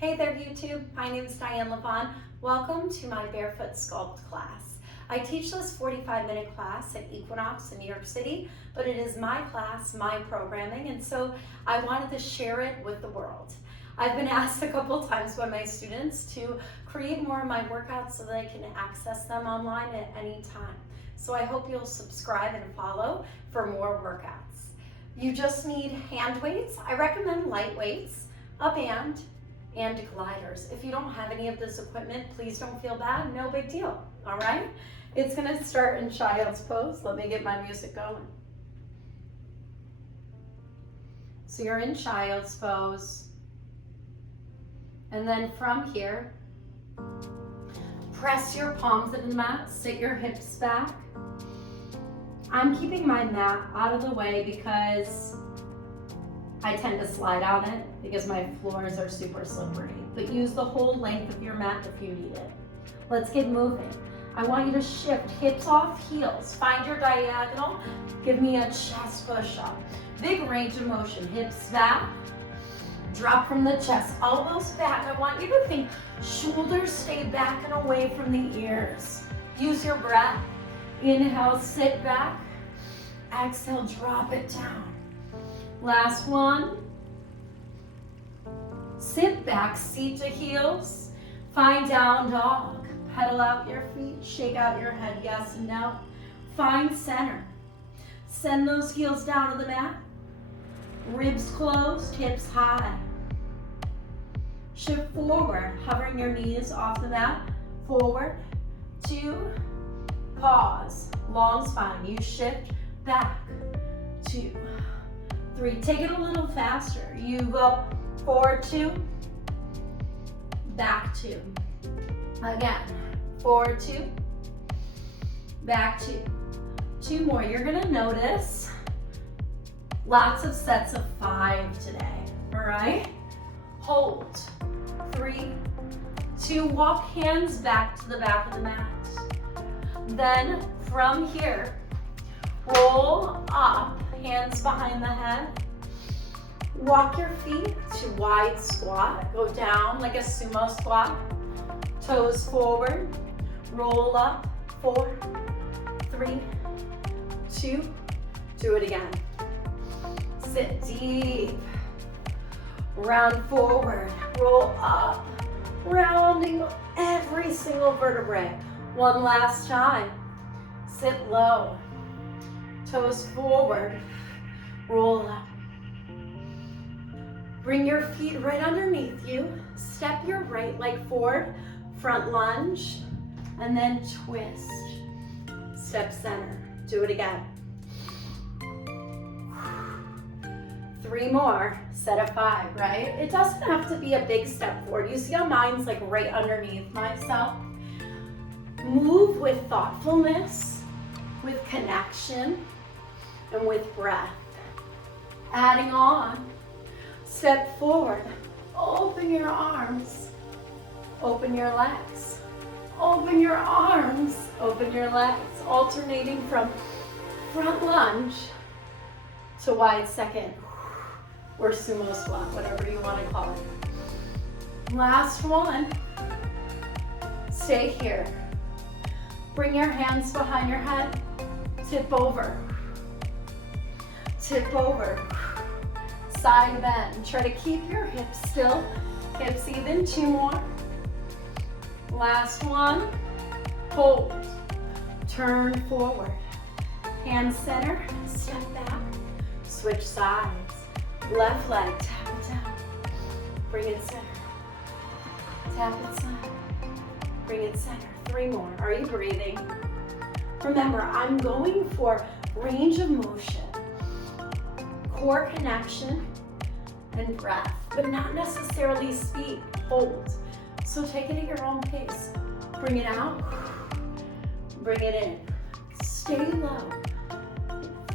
Hey there YouTube, my name is Diane Levon. Welcome to my Barefoot Sculpt class. I teach this 45-minute class at Equinox in New York City, but it is my class, my programming, and so I wanted to share it with the world. I've been asked a couple times by my students to create more of my workouts so that I can access them online at any time. So I hope you'll subscribe and follow for more workouts. You just need hand weights. I recommend light weights, a band, and gliders. If you don't have any of this equipment, please don't feel bad, no big deal, all right? It's gonna start in child's pose. Let me get my music going. So you're in child's pose. And then from here, press your palms into the mat, sit your hips back. I'm keeping my mat out of the way because I tend to slide on it because my floors are super slippery, but use the whole length of your mat if you need it. Let's get moving. I want you to shift hips off heels. Find your diagonal. Give me a chest push-up. Big range of motion. Hips back. Drop from the chest. Elbows back. I want you to think shoulders stay back and away from the ears. Use your breath. Inhale, sit back. Exhale, drop it down. Last one. Sit back, seat to heels. Find down dog. Pedal out your feet, shake out your head, yes and no. Find center. Send those heels down to the mat. Ribs closed, hips high. Shift forward, hovering your knees off the mat. Forward, 2, pause. Long spine, you shift back, 2, 3. Take it a little faster. You go forward 2, back 2. Again, forward 2, back 2. 2 more. You're gonna notice lots of sets of 5 today, all right? Hold, 3, 2, walk hands back to the back of the mat. Then from here, roll up, hands behind the head. Walk your feet to wide squat. Go down like a sumo squat. Toes forward. Roll up. 4, 3, 2. Do it again. Sit deep. Round forward. Roll up. Rounding every single vertebrae. One last time. Sit low. Toes forward. Roll up. Bring your feet right underneath you. Step your right leg forward, front lunge, and then twist. Step center. Do it again. 3 more, set of 5, right? It doesn't have to be a big step forward. You see how mine's like right underneath myself? Move with thoughtfulness, with connection, and with breath. Adding on. Step forward, open your arms, open your legs, open your arms, open your legs, alternating from front lunge to wide second, or sumo squat, whatever you want to call it. Last one, stay here. Bring your hands behind your head, tip over, side bend. Try to keep your hips still, hips even. 2 more. Last one. Hold. Turn forward. Hands center. Step back. Switch sides. Left leg. Tap it down. Bring it center. Tap it side. Bring it center. 3 more. Are you breathing? Remember, I'm going for range of motion, core connection, and breath, but not necessarily speed. Hold. So take it at your own pace. Bring it out. Bring it in. Stay low.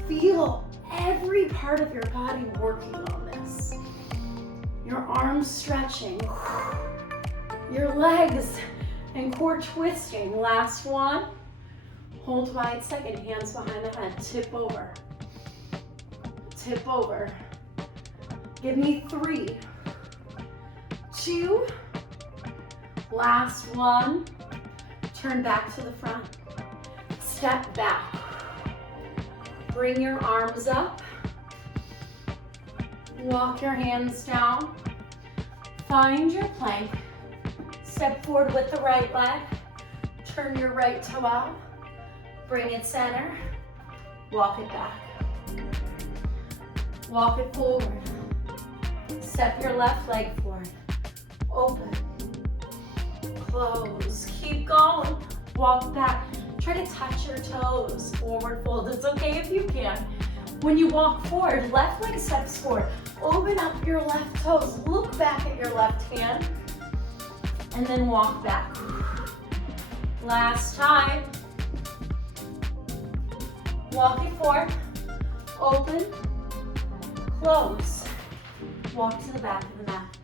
Feel every part of your body working on this. Your arms stretching. Your legs and core twisting. Last one. Hold wide second. Hands behind the head. Tip over. Tip over. Give me 3, 2. Last one. Turn back to the front. Step back. Bring your arms up. Walk your hands down. Find your plank. Step forward with the right leg. Turn your right toe out. Bring it center. Walk it back. Walk it forward. Step your left leg forward. Open. Close. Keep going. Walk back. Try to touch your toes. Forward fold. It's okay if you can. When you walk forward, left leg steps forward. Open up your left toes. Look back at your left hand. And then walk back. Last time. Walk it forward. Open. Close. Walk to the back of the mat.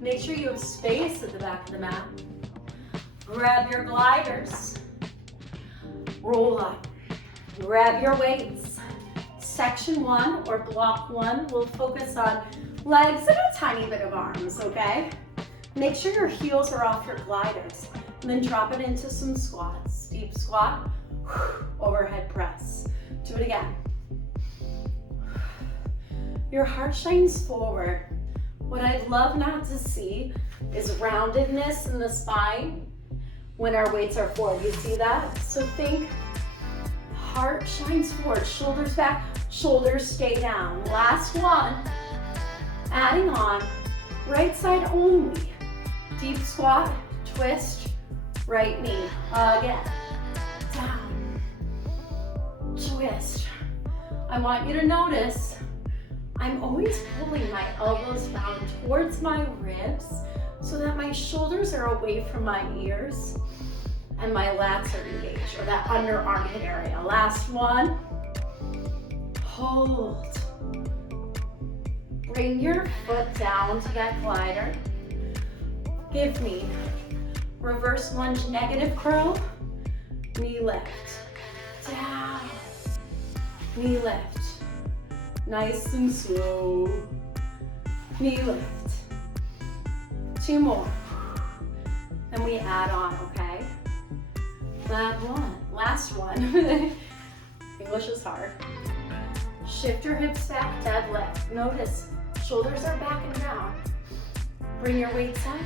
Make sure you have space at the back of the mat. Grab your gliders. Roll up. Grab your weights. Section 1 or block 1 will focus on legs and a tiny bit of arms, okay? Make sure your heels are off your gliders. And then drop it into some squats. Deep squat, overhead press. Do it again. Your heart shines forward. What I'd love not to see is roundedness in the spine when our weights are forward. You see that? So think heart shines forward, shoulders back, shoulders stay down. Last one. Adding on, right side only. Deep squat, twist, right knee. Again. Down. Twist. I want you to notice I'm always pulling my elbows down towards my ribs so that my shoulders are away from my ears and my lats are engaged, or that under armpit area. Last one. Hold. Bring your foot down to that glider. Give me reverse lunge, negative curl, knee lift. Down. Knee lift. Nice and slow. Knee lift. 2 more. Then we add on, okay? Last one. English is hard. Shift your hips back, deadlift. Notice, shoulders are back and down. Bring your weights up.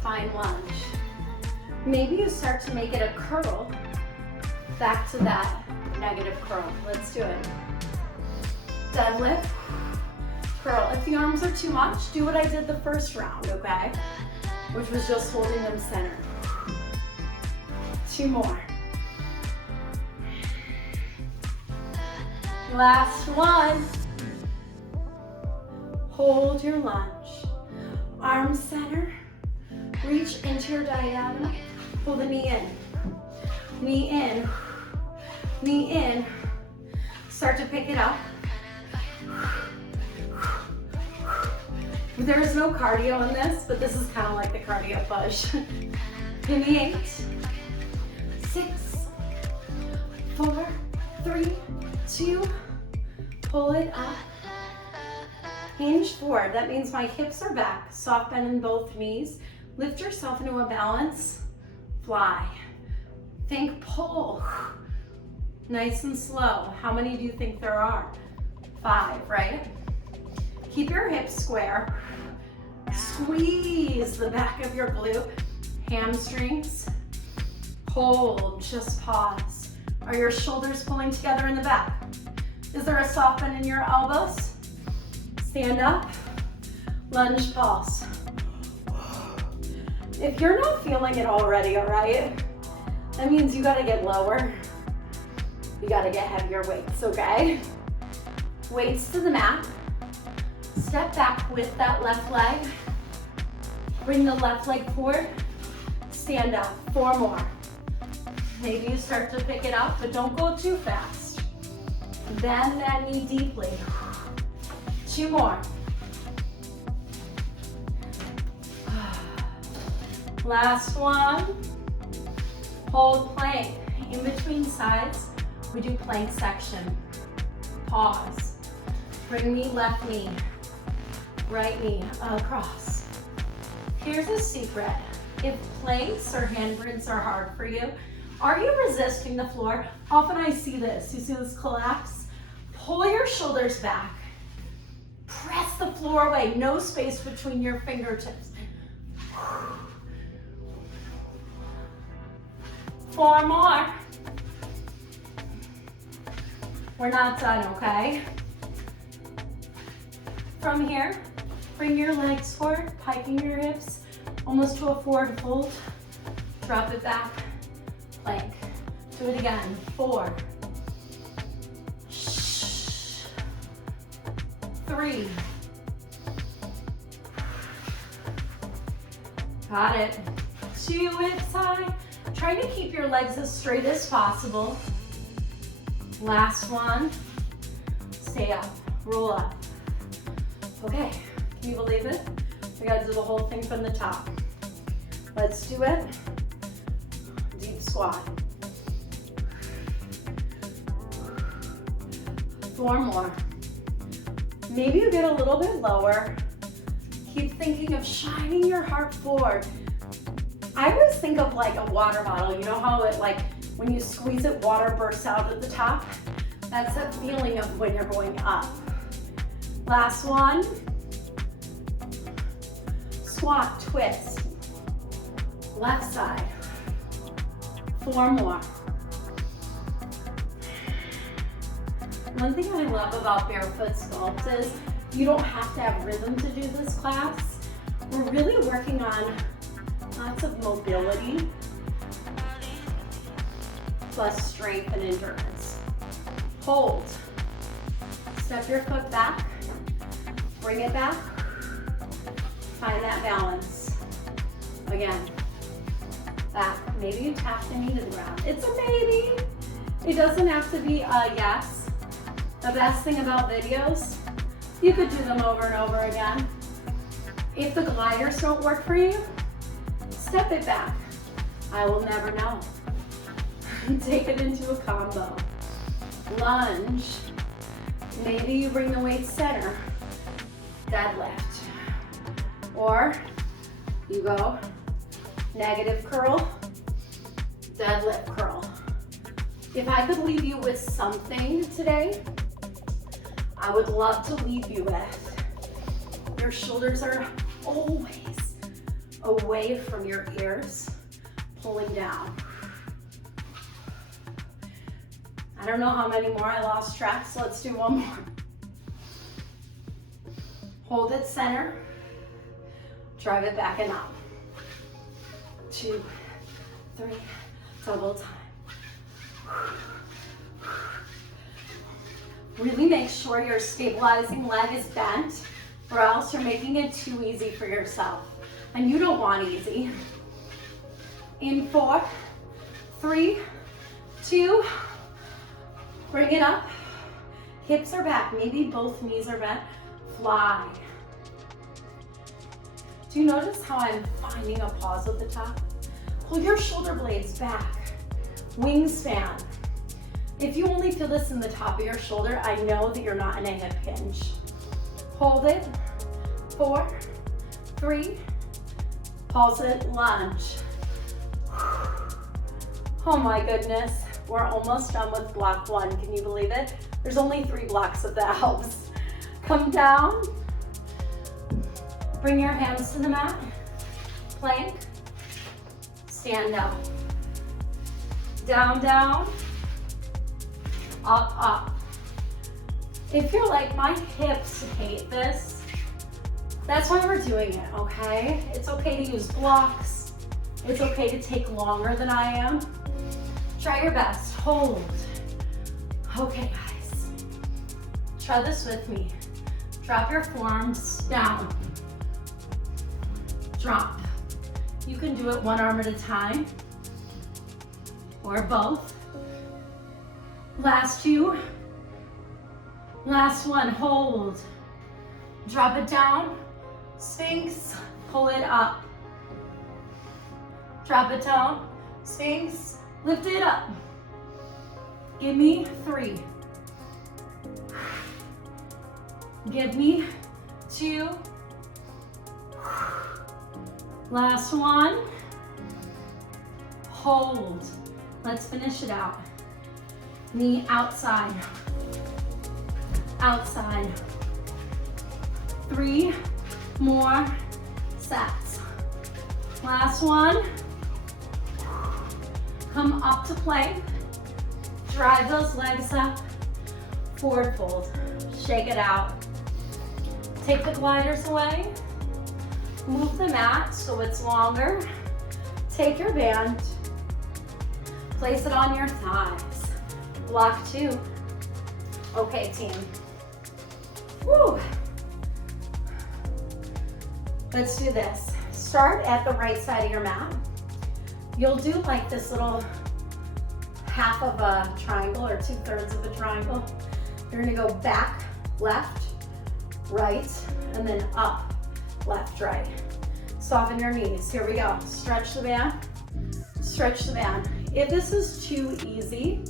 Find lunge. Maybe you start to make it a curl back to that negative curl. Let's do it. Deadlift, curl. If the arms are too much, do what I did the first round, okay? Which was just holding them centered. 2 more. Last one. Hold your lunge. Arms center. Reach into your diagonal. Pull the knee in. Knee in. Knee in. Start to pick it up. There is no cardio in this, but this is kind of like the cardio push. Give me 8, 6, 4, 3, 2, pull it up. Hinge forward. That means my hips are back. Soft bend in both knees. Lift yourself into a balance. Fly. Think pull. Nice and slow. How many do you think there are? 5, right? Keep your hips square. Squeeze the back of your glute, hamstrings. Hold, just pause. Are your shoulders pulling together in the back? Is there a soft bend in your elbows? Stand up, lunge pulse. If you're not feeling it already, all right, that means you gotta get lower. You gotta get heavier weights, okay? Weights to the mat. Step back with that left leg. Bring the left leg forward. Stand up. 4 more. Maybe you start to pick it up, but don't go too fast. Bend that knee deeply. 2 more. Last one. Hold plank. In between sides, we do plank section. Pause. Bring me left knee. Right knee across. Here's a secret. If planks or handprints are hard for you, are you resisting the floor? Often I see this. You see this collapse? Pull your shoulders back. Press the floor away. No space between your fingertips. 4 more. We're not done, okay? From here, bring your legs forward, piking your hips, almost to a forward fold. Drop it back, plank. Do it again, 4, 3. Got it. 2 hips high. Trying to keep your legs as straight as possible. Last one. Stay up, roll up. Okay, can you believe it? We gotta do the whole thing from the top. Let's do it. Deep squat. 4 more. Maybe you get a little bit lower. Keep thinking of shining your heart forward. I always think of like a water bottle. You know how it, like, when you squeeze it, water bursts out at the top? That's that feeling of when you're going up. Last one. Squat, twist. Left side. 4 more. One thing I love about Barefoot Sculpt is you don't have to have rhythm to do this class. We're really working on lots of mobility plus strength and endurance. Hold. Step your foot back. Bring it back. Find that balance. Again. Back. Maybe you tap the knee to the ground. It's a maybe. It doesn't have to be a yes. The best thing about videos, you could do them over and over again. If the gliders don't work for you, step it back. I will never know. Take it into a combo. Lunge. Maybe you bring the weight center. Deadlift. Or you go negative curl, deadlift curl. If I could leave you with something today, I would love to leave you with your shoulders are always away from your ears, pulling down. I don't know how many more, I lost track, so let's do 1 more. Hold it center, drive it back and up. 2, 3, double time. Really make sure your stabilizing leg is bent, or else you're making it too easy for yourself. And you don't want easy. In 4, 3, 2, bring it up. Hips are back, maybe both knees are bent. Fly. Do you notice how I'm finding a pause at the top? Pull your shoulder blades back. Wingspan. If you only feel this in the top of your shoulder, I know that you're not in a hip hinge. Hold it. 4, 3, pulse it, lunge. Oh my goodness, we're almost done with block 1. Can you believe it? There's only 3 blocks of the abs. Come down. Bring your hands to the mat. Plank. Stand up. Down, down. Up, up. If you're like, my hips hate this, that's why we're doing it, okay? It's okay to use blocks. It's okay to take longer than I am. Try your best, hold. Okay, guys. Try this with me. Drop your forearms down. Drop. You can do it 1 arm at a time, or both. Last 2. Last 1, hold. Drop it down, Sphinx, pull it up. Drop it down, Sphinx, lift it up. Give me 3. Give me 2. Last one. Hold. Let's finish it out. Knee outside. Outside. 3 more sets. Last one. Come up to plank. Drive those legs up. Forward fold. Shake it out. Take the gliders away. Move the mat so it's longer. Take your band. Place it on your thighs. Block 2. Okay, team. Woo. Let's do this. Start at the right side of your mat. You'll do like this little half of a triangle or 2/3 of a triangle. You're gonna go back, left, right, and then up, left, right. Soften your knees. Here we go. Stretch the band. Stretch the band. If this is too easy,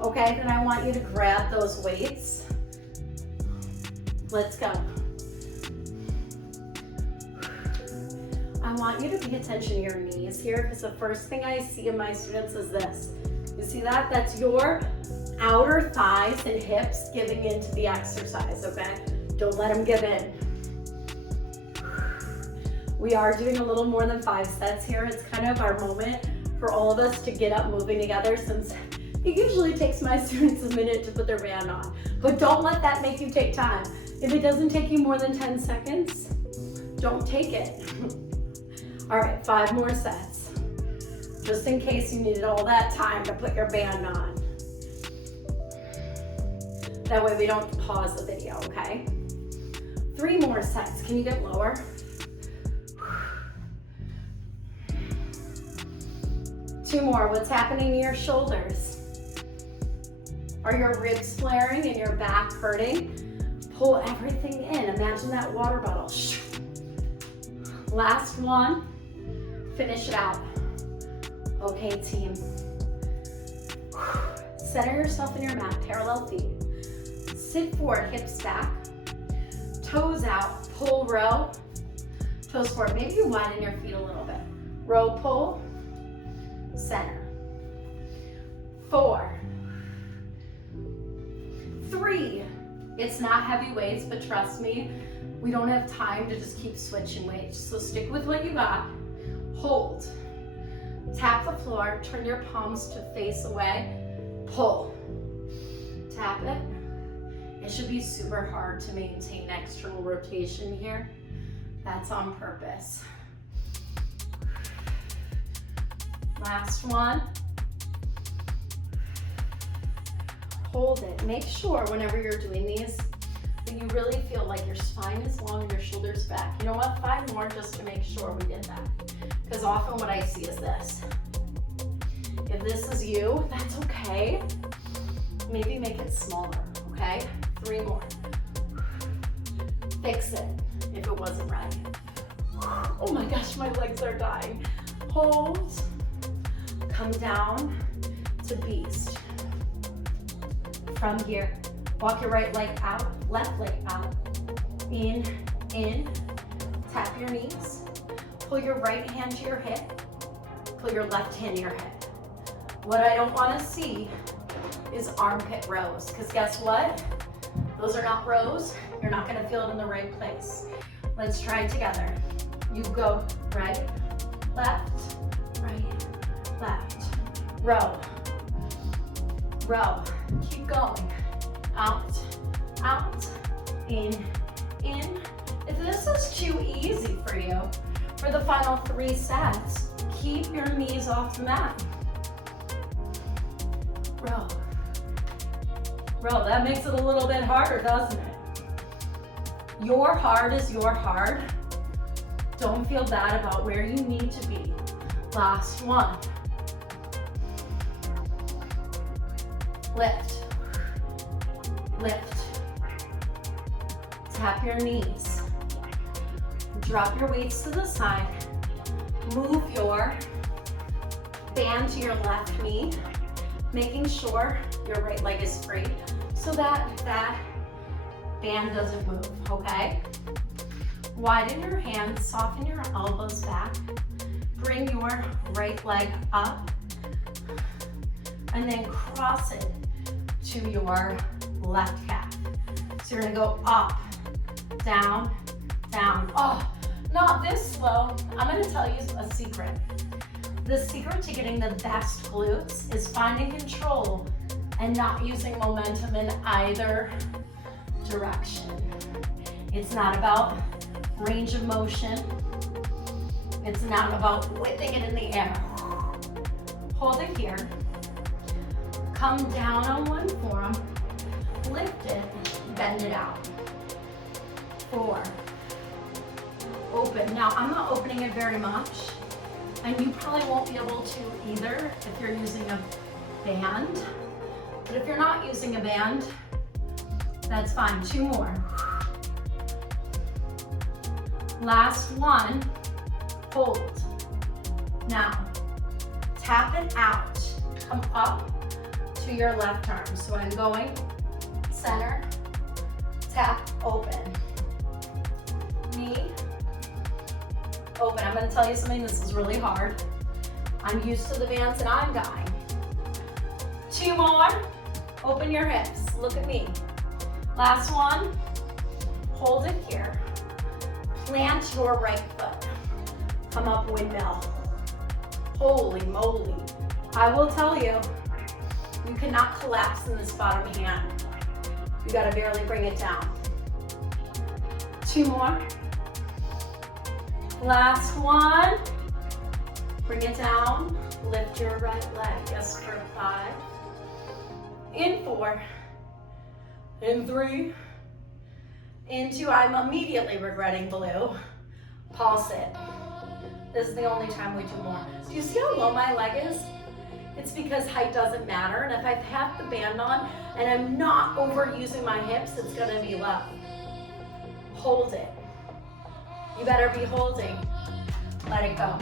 okay, then I want you to grab those weights. Let's go. I want you to pay attention to your knees here, because the first thing I see in my students is this. You see that? That's your outer thighs and hips giving into the exercise, okay? Don't let them give in. We are doing a little more than 5 sets here. It's kind of our moment for all of us to get up moving together, since it usually takes my students a minute to put their band on. But don't let that make you take time. If it doesn't take you more than 10 seconds, don't take it. All right, 5 more sets. Just in case you needed all that time to put your band on. That way we don't pause the video, okay? 3 more sets. Can you get lower? Two more. What's happening to your shoulders? Are your ribs flaring and your back hurting? Pull everything in. Imagine that water bottle. Last one. Finish it out. Okay, team. Center yourself in your mat, parallel feet. Sit forward, hips back. Toes out, pull, row. Toes forward. Maybe you widen your feet a little bit. Row, pull, center. 4, 3. It's not heavy weights, but trust me, we don't have time to just keep switching weights. So stick with what you got. Hold. Tap the floor, turn your palms to face away. Pull. Tap it. It should be super hard to maintain external rotation here. That's on purpose. Last one. Hold it. Make sure whenever you're doing these that you really feel like your spine is long and your shoulders back. You know what? 5 more just to make sure we did that. Because often what I see is this. If this is you, that's okay. Maybe make it smaller, okay? 3 more. Fix it if it wasn't right. Oh my gosh, my legs are dying. Hold. Come down to beast. From here, walk your right leg out, left leg out. In, tap your knees. Pull your right hand to your hip. Pull your left hand to your head. What I don't want to see is armpit rows, because guess what? Those are not rows. You're not going to feel it in the right place. Let's try it together. You go right, left, row, row. Keep going. Out, in. If this is too easy for you, for the final 3 sets, keep your knees off the mat. Row. That makes it a little bit harder, doesn't it? Your hard is your hard. Don't feel bad about where you need to be. Last one. Lift. Tap your knees. Drop your weights to the side. Move your band to your left knee, making sure your right leg is free so that that band doesn't move, okay? Widen your hands, soften your elbows back. Bring your right leg up and then cross it to your left calf. So you're gonna go up, down, down. Oh, not this slow. I'm gonna tell you a secret. The secret to getting the best glutes is finding control and not using momentum in either direction. It's not about range of motion. It's not about whipping it in the air. Hold it here. Come down on one forearm, lift it, bend it out. 4. Open. Now, I'm not opening it very much, and you probably won't be able to either if you're using a band. But if you're not using a band, that's fine. 2 more. Last one. Hold. Now, tap it out. Come up to your left arm. So I'm going center, tap, open. Knee, open. I'm gonna tell you something, this is really hard. I'm used to the bands and I'm dying. 2 more. Open your hips. Look at me. Last one. Hold it here. Plant your right foot. Come up, windmill. Holy moly. I will tell you, you cannot collapse in this bottom hand. You gotta barely bring it down. 2 more. Last one. Bring it down. Lift your right leg. Yes, for 5. In 4. In 3. In 2. I'm immediately regretting blue. Pulse it. This is the only time we do more. Do you see how low my leg is? It's because height doesn't matter, and if I have the band on and I'm not overusing my hips, it's gonna be low. Hold it. You better be holding. Let it go.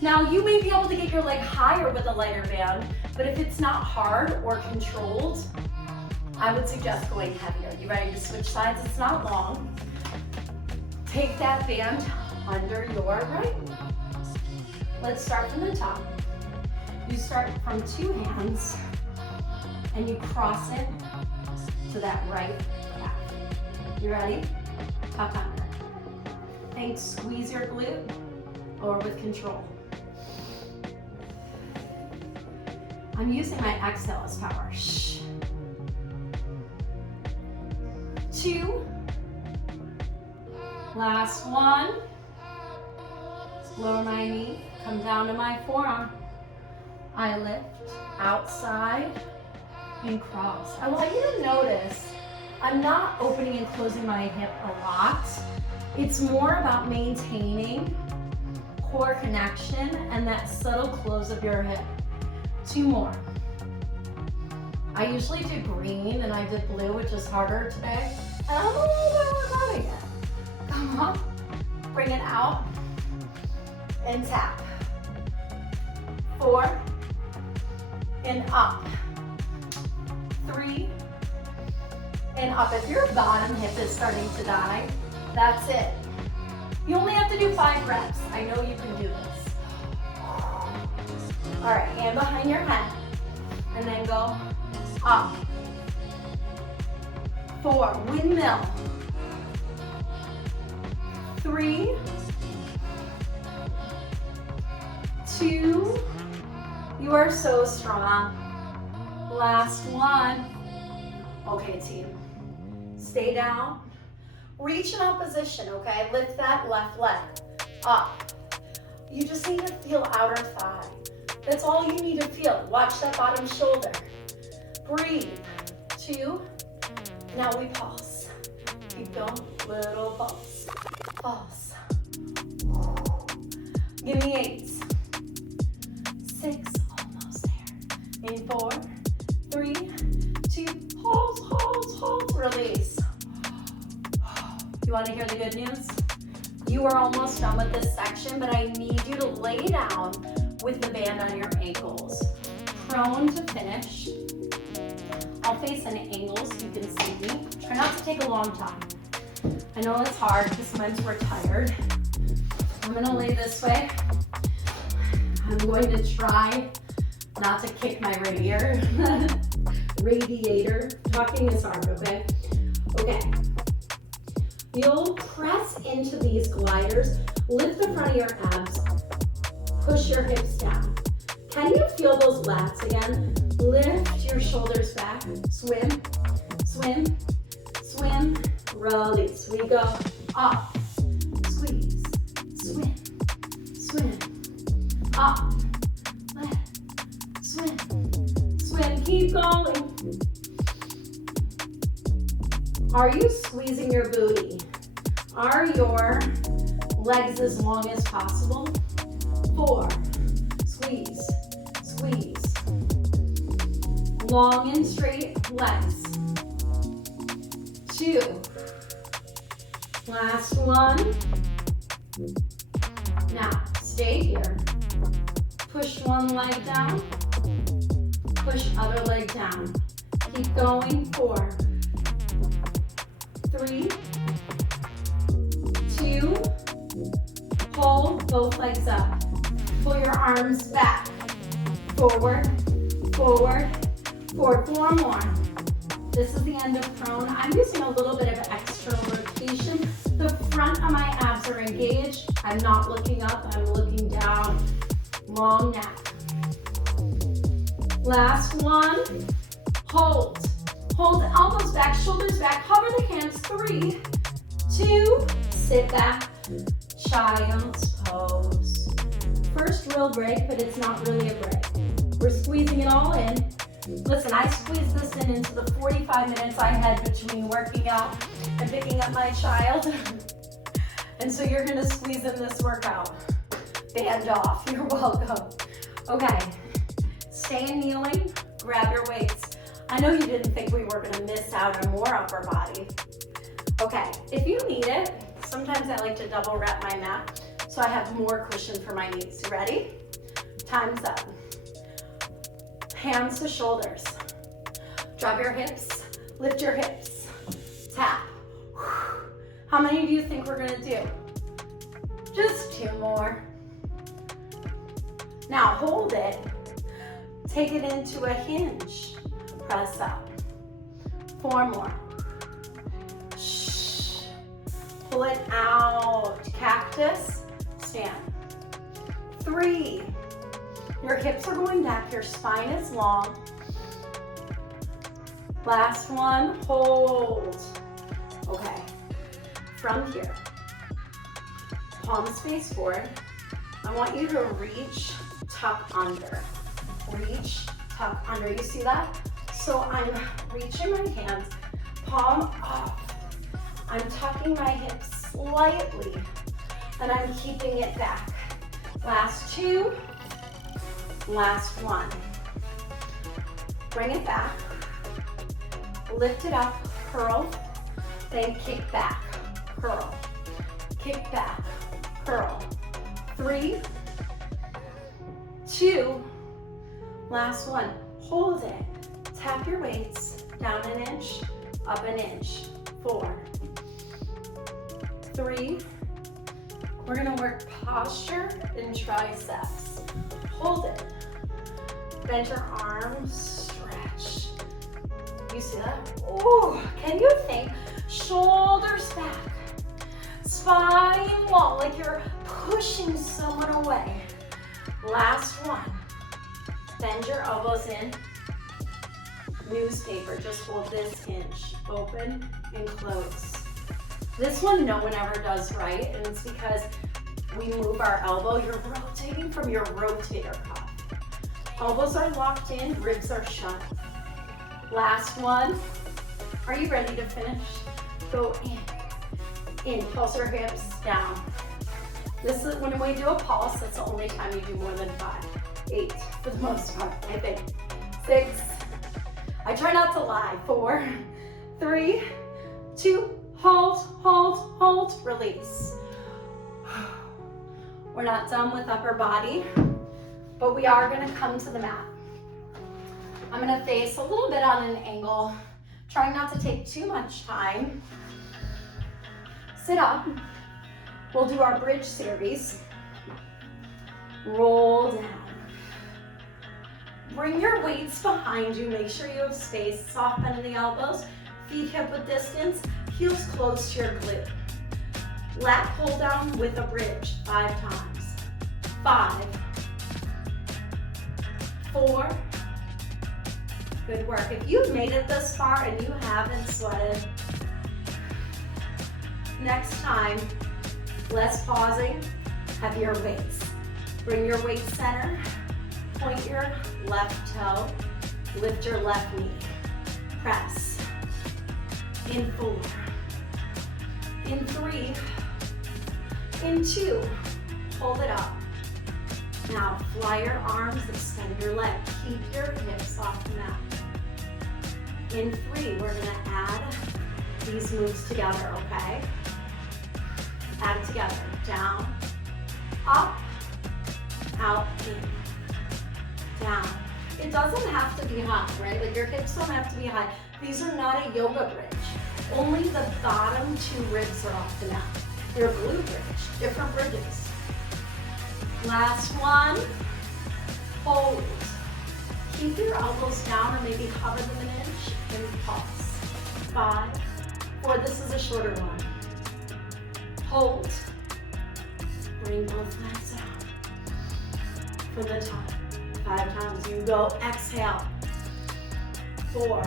Now, you may be able to get your leg higher with a lighter band, but if it's not hard or controlled, I would suggest going heavier. You ready to switch sides? It's not long. Take that band under your right. Let's start from the top. You start from 2 hands and you cross it to that right calf. You ready? Tuck under. And squeeze your glute or with control. I'm using my exhale as power. Shh. 2. Last one. Lower my knee, come down to my forearm. I lift outside and cross. I want you to notice I'm not opening and closing my hip a lot. It's more about maintaining core connection and that subtle close of your hip. 2 more. I usually do green and I did blue, which is harder today. And I'm a little bit regretting it. Come on, bring it out and tap. 4 and up. 3 and up. If your bottom hip is starting to die, that's it. You only have to do 5 reps. I know you can do this. All right, hand behind your head and then go up. 4, windmill. 3, 2, you are so strong. Last one. Okay, team, stay down. Reach in opposition, okay? Lift that left leg up. You just need to feel outer thigh. That's all you need to feel. Watch that bottom shoulder. Breathe. 2. Now we pulse. Keep going. Little pulse. Pulse. Give me 8. 6. Almost there. In 4, 3, 2. Hold. Release. You want to hear the good news? You are almost done with this section, but I need you to lay down with the band on your ankles. Prone to finish. I'll face an angle so you can see me. Try not to take a long time. I know it's hard because mine's we're tired. I'm gonna lay this way. I'm going to try not to kick my radiator. Talking is hard, okay? Okay. You'll press into these gliders, lift the front of your abs, push your hips down. Can you feel those lats again? Lift your shoulders back, swim, swim, swim, release. We go up, squeeze, swim, swim, up, left, swim, swim. Keep going. Are you squeezing your booty? Are your legs as long as possible? 4, squeeze, squeeze. Long and straight legs. 2. Last one. Now, stay here. Push one leg down. Push other leg down. Keep going. 4, 3, 2, hold both legs up. Pull your arms back. Forward, forward, forward. 4 more. This is the end of prone. I'm using a little bit of extra rotation. The front of my abs are engaged. I'm not looking up, I'm looking down. Long neck. Last one. Hold. Hold elbows back, shoulders back, hover the hands. 3, 2, sit back, child's pose. First real break, but it's not really a break. We're squeezing it all in. Listen, I squeezed this in into the 45 minutes I had between working out and picking up my child. And so you're gonna squeeze in this workout. Band off, you're welcome. Okay, stay kneeling, grab your weights. I know you didn't think we were gonna miss out on more upper body. Okay, if you need it, sometimes I like to double wrap my mat so I have more cushion for my knees. You ready? Time's up. Hands to shoulders. Drop your hips, lift your hips, tap. How many do you think we're gonna do? Just 2 more. Now hold it, take it into a hinge. Press up. 4 more. Shh. Pull it out. Cactus. Stand. 3. Your hips are going back. Your spine is long. Last one. Hold. Okay. From here, palms face forward. I want you to reach, tuck under. Reach, tuck under. You see that? So I'm reaching my hands, palm up. I'm tucking my hips slightly, and I'm keeping it back. Last 2, last 1. Bring it back, lift it up, curl, then kick back, curl, kick back, curl. 3, 2, last 1. Hold it. Tap your weights, down an inch, up an inch. 4, 3, we're gonna work posture and triceps. Hold it. Bend your arms, stretch. You see that? Oh, can you think? Shoulders back, spine long, like you're pushing someone away. Last 1. Bend your elbows in. Newspaper, just hold this hinge, open and close. This one no one ever does right, and it's because we move our elbow. You're rotating from your rotator cuff. Elbows are locked in, ribs are shut. Last one. Are you ready to finish? Go in, pulse your hips, down. This is when we do a pulse, that's the only time you do more than 5. 8 for the most part, I think. 6. I try not to lie. 4, 3, 2, hold, hold, hold, release. We're not done with upper body, but we are gonna come to the mat. I'm gonna face a little bit on an angle, trying not to take too much time. Sit up. We'll do our bridge series. Roll down. Bring your weights behind you. Make sure you have space. Soft bend in the elbows. Feet hip width distance. Heels close to your glute. Lat pull down with a bridge 5 times. 5, 4. Good work. If you've made it this far and you haven't sweated, next time, less pausing, heavier weights. Bring your weight center, point your left toe, lift your left knee, press. In 4, in 3, in 2, hold it up. Now fly your arms, extend your leg, keep your hips off the mat. In 3, we're gonna add these moves together, okay? Add it together, down, up, out, in, down. It doesn't have to be high, right? Like your hips don't have to be high. These are not a yoga bridge. Only the bottom 2 ribs are off the mat. They're glute bridge, different bridges. Last one, hold. Keep your elbows down or maybe hover them an inch and pause. 5, 4, this is a shorter one. Hold. Bring both legs out. For the top. 5 times. You go. Exhale. 4.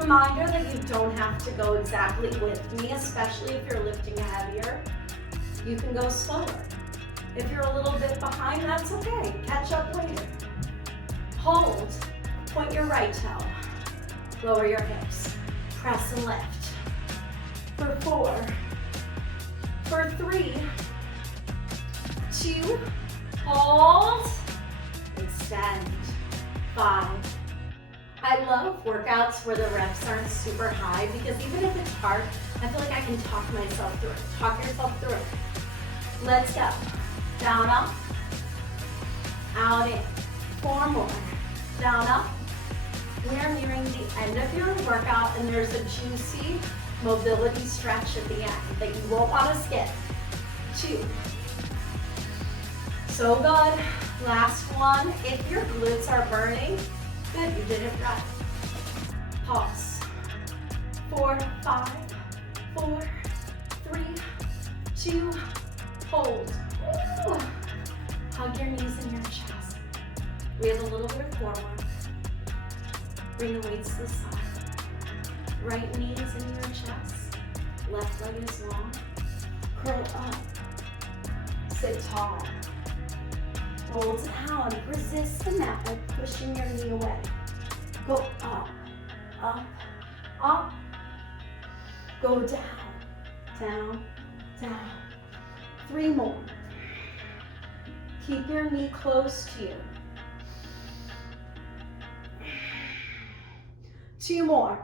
Reminder that you don't have to go exactly with me, especially if you're lifting heavier. You can go slower. If you're a little bit behind, that's okay. Catch up later. Hold. Point your right toe. Lower your hips. Press and lift. For 4. For 3. 2. Hold. Extend. 5. I love workouts where the reps aren't super high because even if it's hard, I feel like I can talk myself through it. Talk yourself through it. Let's go. Down, up. Out, in. 4 more. Down, up. We are nearing the end of your workout and there's a juicy mobility stretch at the end that you won't want to skip. 2. So good. Last one. If your glutes are burning, good, you did it right. Pause. 4, 5, 4, 3, 2, hold. Ooh. Hug your knees in your chest. We have a little bit of core work. Bring the weights to the side. Right knee is in your chest. Left leg is long. Curl up. Sit tall. Roll down. Resist the mat by pushing your knee away. Go up, up, up. Go down, down, down. 3 more. Keep your knee close to you. 2 more.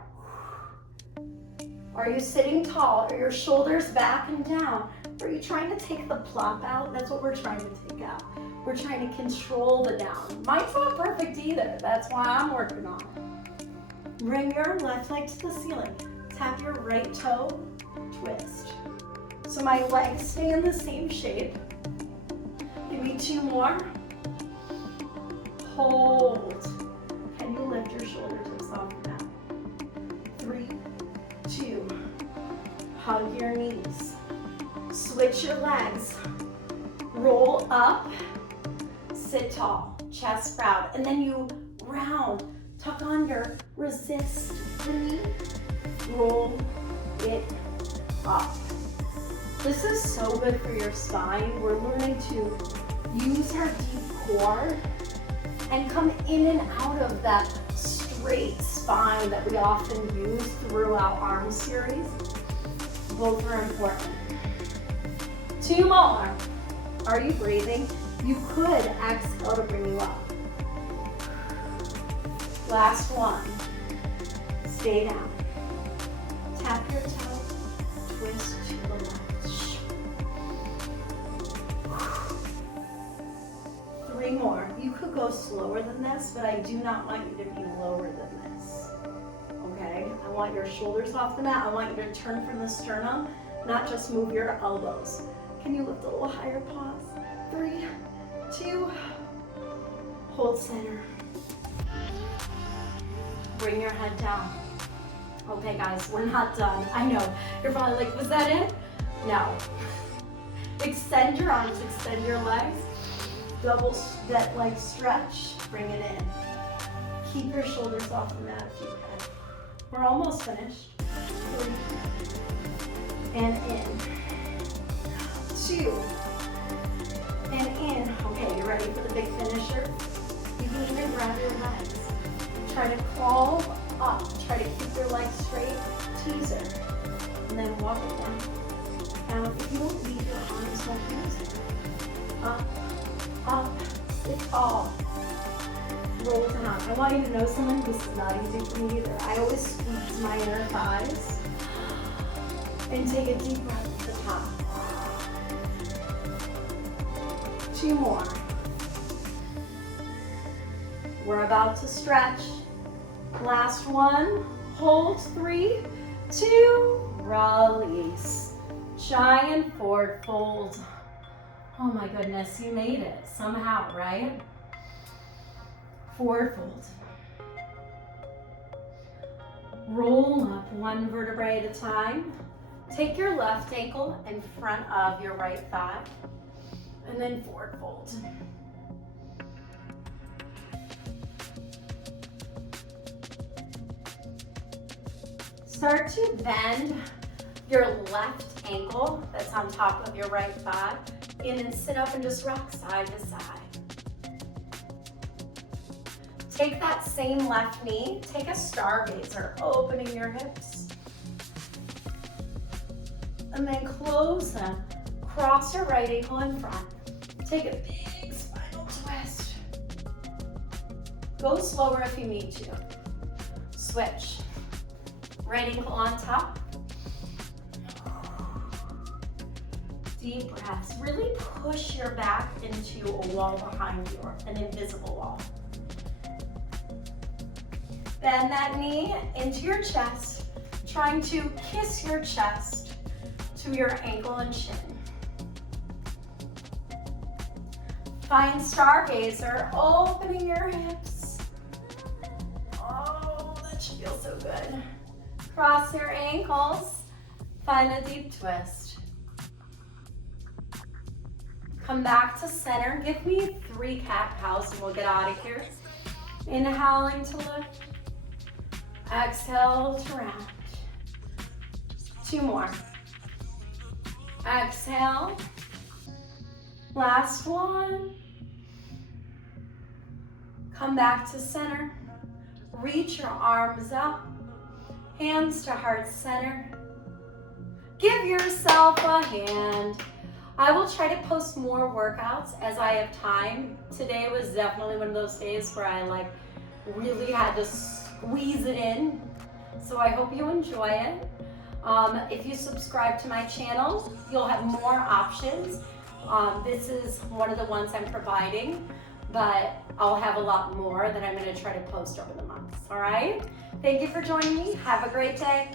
Are you sitting tall? Are your shoulders back and down? Are you trying to take the plop out? That's what we're trying to take out. We're trying to control the down. Mine's not perfect either. That's why I'm working on it. Bring your left leg to the ceiling. Tap your right toe, twist. So my legs stay in the same shape. Give me 2 more. Hold. Can you lift your shoulder tips off the mat? 3, 2. Hug your knees. Switch your legs. Roll up. Sit tall. Chest proud. And then you round. Tuck under. Resist the knee. Roll it up. This is so good for your spine. We're learning to use our deep core and come in and out of that straight spine that we often use throughout arm series. Both are important. 2 more. Are you breathing? You could exhale to bring you up. Last one. Stay down. Tap your toe, twist to the left. 3 more. You could go slower than this, but I do not want you to be lower than this. Okay? I want your shoulders off the mat. I want you to turn from the sternum not just move your elbows. Can you lift a little higher? Pause. 3, 2, hold center. Bring your head down. Okay guys, we're not done. I know, you're probably like, was that it? No. Extend your arms, extend your legs. Double that leg stretch, bring it in. Keep your shoulders off the mat if you can. We're almost finished. 3, and in. 2, and in. Okay, you ready for the big finisher? You can even grab your legs. Try to crawl up. Try to keep your legs straight. Teaser. And then walk it down. Now, if you don't leave your arms, don't use it. Up, up, it's all. Roll it down. I want you to know something. This is not easy for me either. I always squeeze my inner thighs and take a deep breath at the top. 2 more. We're about to stretch. Last one. Hold. 3, 2, release. Giant forward fold. Oh my goodness, you made it somehow, right? Forward fold. Roll up 1 vertebrae at a time. Take your left ankle in front of your right thigh, and then forward fold. Start to bend your left ankle that's on top of your right thigh in and sit up and just rock side to side. Take that same left knee, take a stargazer, opening your hips. And then close them. Cross your right ankle in front. Take a big spinal twist. Go slower if you need to. Switch. Right ankle on top. Deep breaths. Really push your back into a wall behind you, an invisible wall. Bend that knee into your chest, trying to kiss your chest to your ankle and shin. Find stargazer, opening your hips. Oh, that should feel so good. Cross your ankles, find a deep twist. Come back to center. Give me 3 cat-cows and we'll get out of here. Inhaling to lift. Exhale to round. 2 more. Exhale. Last one. Come back to center. Reach your arms up. Hands to heart center. Give yourself a hand. I will try to post more workouts as I have time. Today was definitely one of those days where I really had to squeeze it in. So I hope you enjoy it. If you subscribe to my channel, you'll have more options. This is one of the ones I'm providing, but I'll have a lot more that I'm going to try to post over the months. All right? Thank you for joining me. Have a great day.